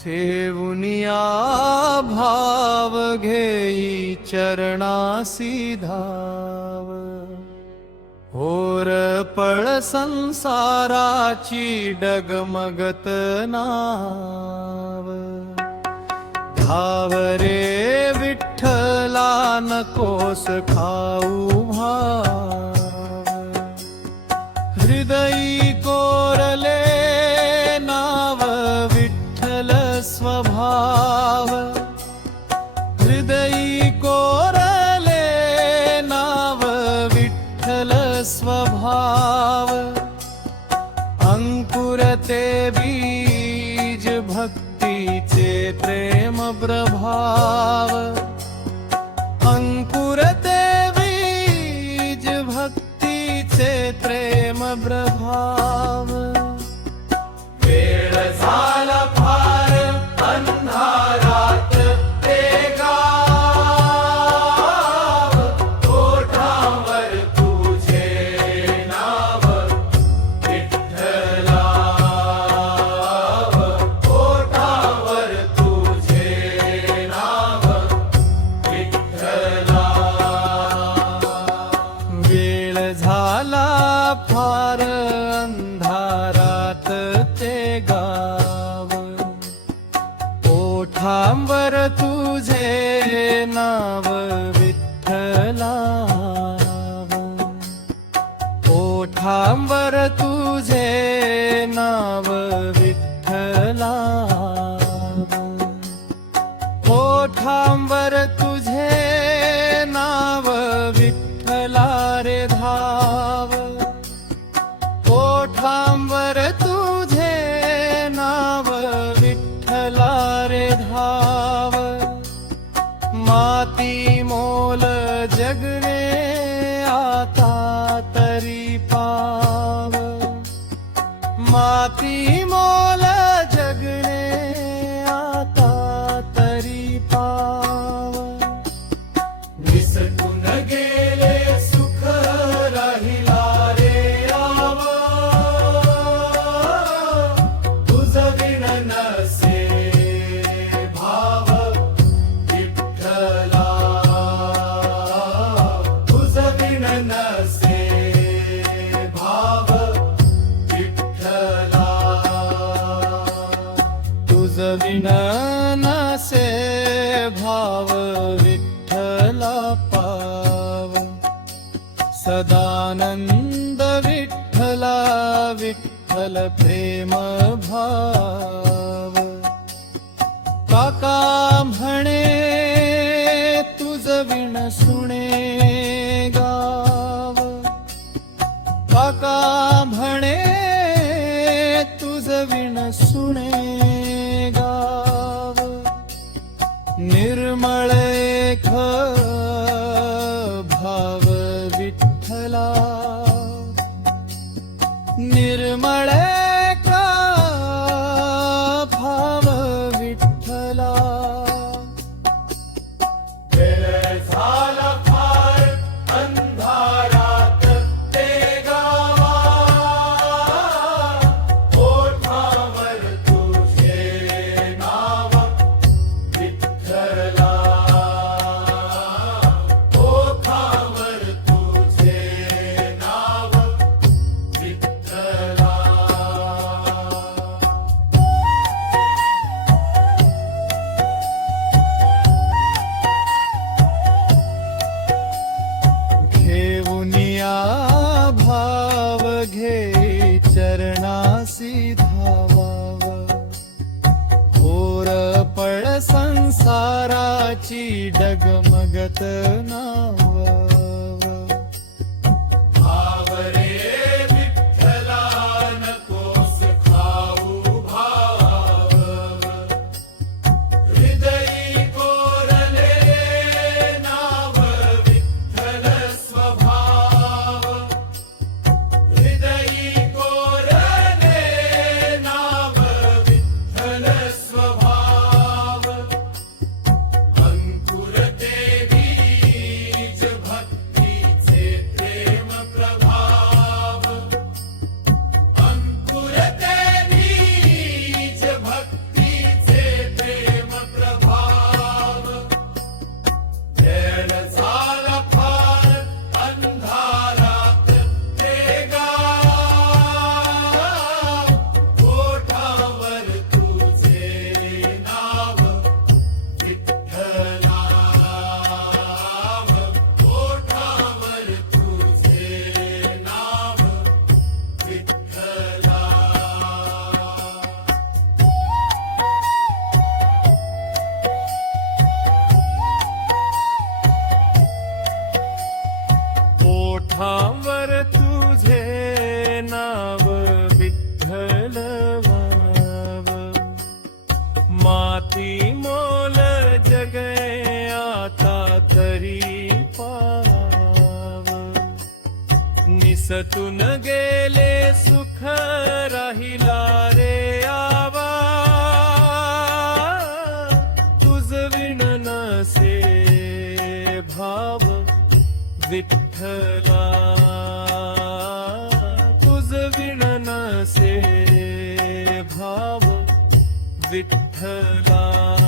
ठेवुनिया भाव घेई चरणासी धाव, होरपळ संसाराची डगमगत नाव. धाव रे विठ्ठला नकोस खाऊ भाव, हृदयी कोरले नाव विठ्ठल स्वभाव. हृदयी कोरले नाव विठ्ठल स्वभाव. अंकुरते बीज भक्तीचे प्रेम प्रभाव. अंकुरते बीज भक्तीचे प्रेम प्रभाव. वेळ झाला फार अंधारात ते गाव, ओठांवर तुझे नाव विठ्ठला. ओठांवर तुझे नाव विठ्ठला. वेळ झाला फार अंधारात ते गाव, ओठांवर तुझे नाव विठ्ठला. ओठांवर तुझे नाव विठ्ठला. ओठांवर तुझे नाव विठ्ठला रे धाव. ओठांवर तुझे नाव विठ्ठला रे धाव. माती मोल जगणे आता तरी पाव. माती मोल जगणे आता तरी पाव. निसटून गेले सुख राहिला रे आवा, तुझ विण नसे भाव विठ्ठला. तुझ विण नसे भाव विठ्ठला. तुझ विण नसे भाव विठ्ठला पाव. सदानंद विठ्ठला विठ्ठल प्रेम भाव. काका म्हणे तुझ विण सुणे गाव. काका म्हणे तुझ विण सुणे गाव. निर्मळ एक भाव विठ्ठला. निर्मळ एक भाव विठ्ठला. वेळ झाला फार अंधारात ते गावा, ओठांवर तुझे नाव विठ्ठला. ओठांवर तुझे नाव विठ्ठला. घेऊनिया भाव घे चरणासी धावाव. होरपळ संसाराची डगमगत नाव. भाव रे विठ्ठला नकोस खाऊ भाव. हृदयी कोरले नाव विठ्ठल स्वभाव. हृदयी कोरले नाव विठ्ठल स्वभाव. अंकुरते बीज ओठांवर तुझे नाव विठ्ठल व्हाव. माती मोल जगे आता तरी पाव. निसटून गेले सुख राहिला रे आवा. तुझ विण नसे भाव विठ्ठला. तुझ विण नसे भाव विठ्ठला.